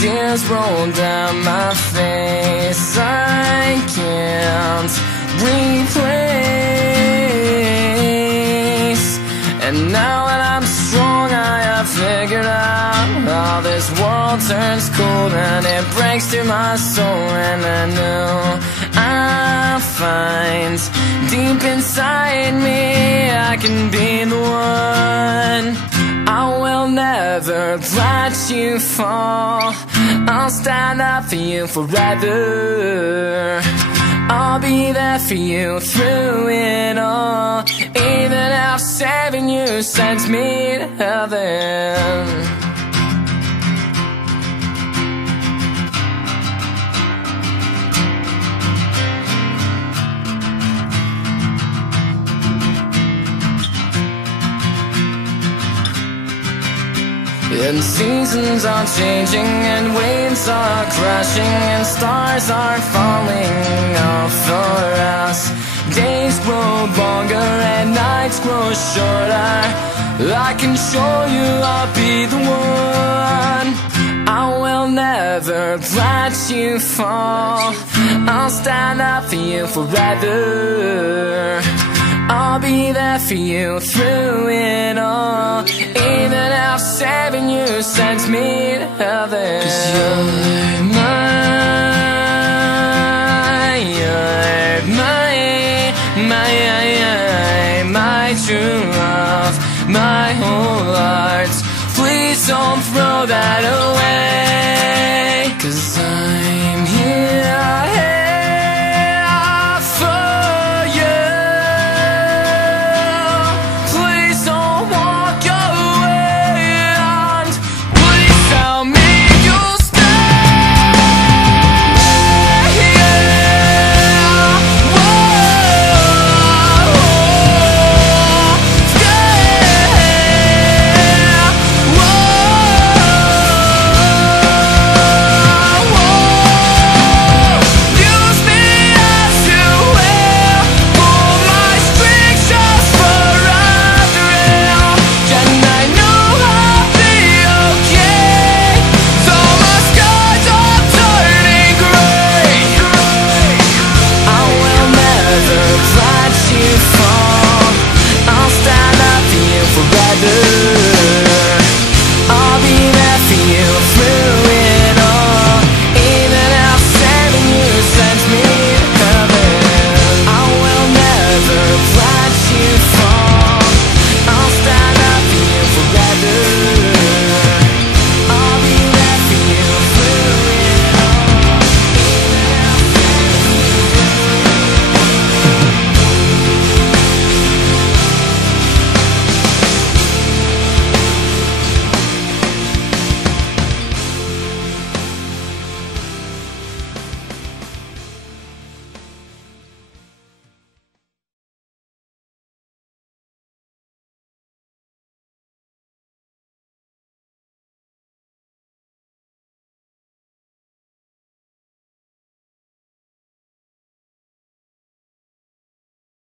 tears roll down my face. I can't replace. And now that I'm strong, I have figured out how this world turns cold and it breaks through my soul. And I know I find deep inside me I can be the one. I will never let you fall. I'll stand up for you forever. I'll be there for you through it all, even if saving you sends me to heaven. And seasons are changing, and waves are crashing, and stars are falling off for us. Days grow longer and nights grow shorter. I can show you I'll be the one. I will never let you fall. I'll stand up for you forever. I'll be there for you through it all, even if saving you sends me to heaven. 'Cause you're my true love, my whole heart. Please don't throw that away.